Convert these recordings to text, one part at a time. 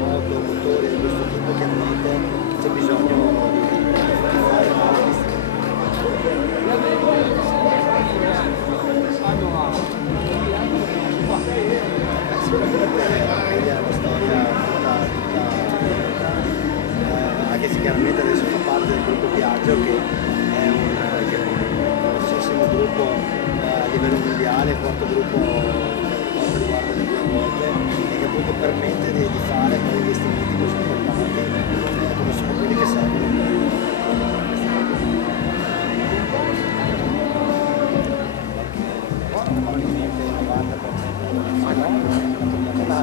motori di questo tipo chiaramente c'è bisogno di fare nuovi è una storia anche se chiaramente adesso fa parte del gruppo Piaggio che è un grossissimo gruppo a livello mondiale, quarto gruppo per quanto riguarda le 2 volte e che appunto permette di fare quegli investimenti così importanti come sono quelli che servono.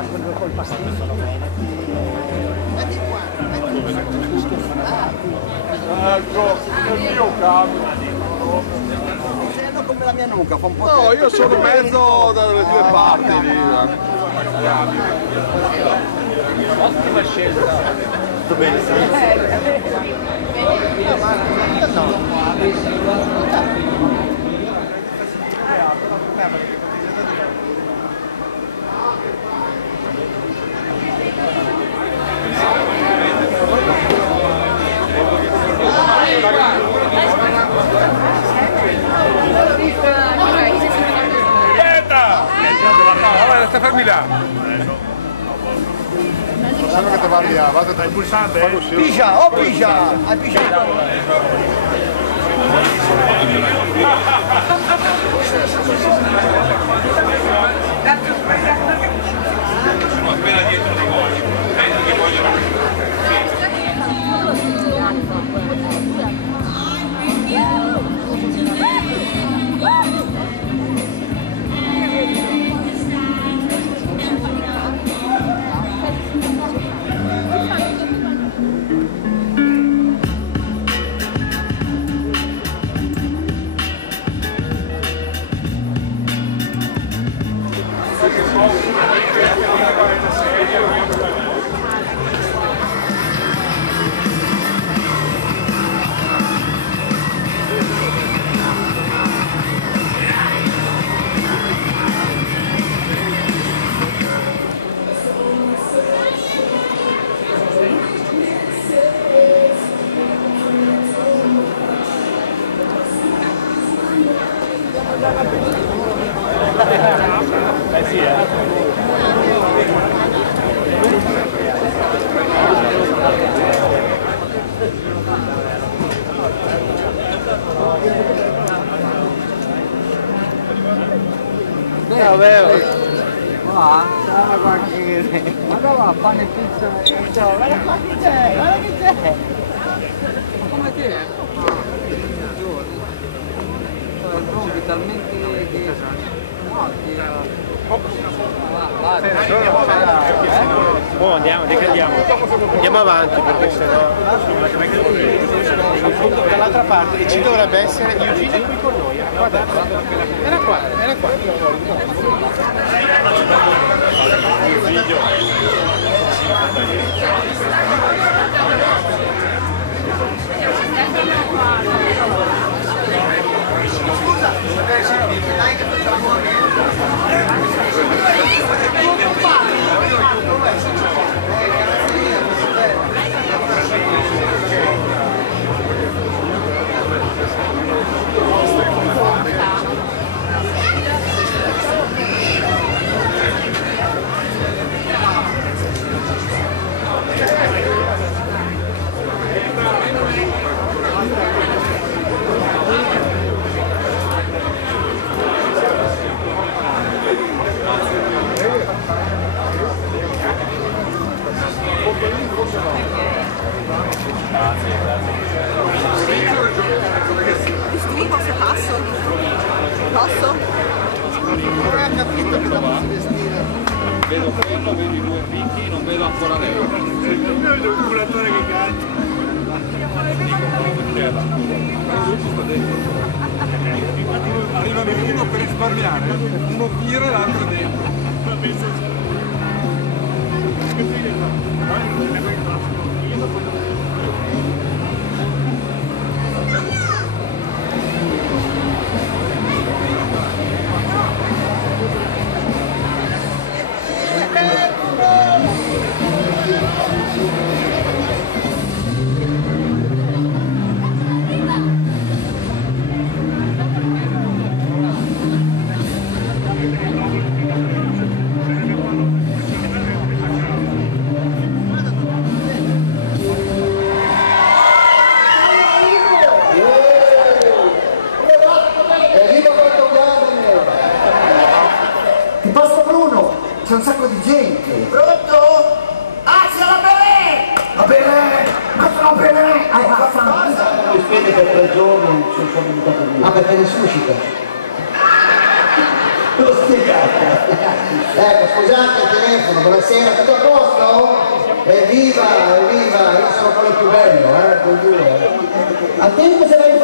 Quello col pasticcio sono veneti e qua ecco, il mio cambio come la mia nuca, fa un po'. no, io sono mezzo dalle 2 parti lì. Ottima scelta. Tutto bene, Stai fermi là. Sembra che te va via, vado dal pulsante. Piscia, oh piscia, hai pisciato. Sono appena dietro di voi. Ma va, pane e pizza, guarda qua che c'è, guarda che c'è. Come che è? Sono talmente che... No, Oh, andiamo, decadiamo. Andiamo avanti perché sennò dall'altra parte e ci dovrebbe essere Eugene qui con noi. Guarda, era qua, era qua. Il figlio. Scusa, dai che facciamo Distrivo se passo? Posso? non hai capito che da si vestire. Vedo quello, vedo i 2 picchi, non vedo ancora lei. Non vedo il curatore che canta. Arrivano uno per risparmiare, uno tira e l'altro dentro. Ti posto Bruno, c'è un sacco di gente. Pronto? Ah, c'è la bere! La bere! Ma sono bere! Hai fatto una cosa? Mi spieghi per 3 giorni sono venuto qui. Ah, perché nessuno ci piace. Lo spiegato. Ecco, scusate il telefono, buonasera, tutto a posto? Evviva, evviva, io sono quello più bello, con due. A tempo se l'hai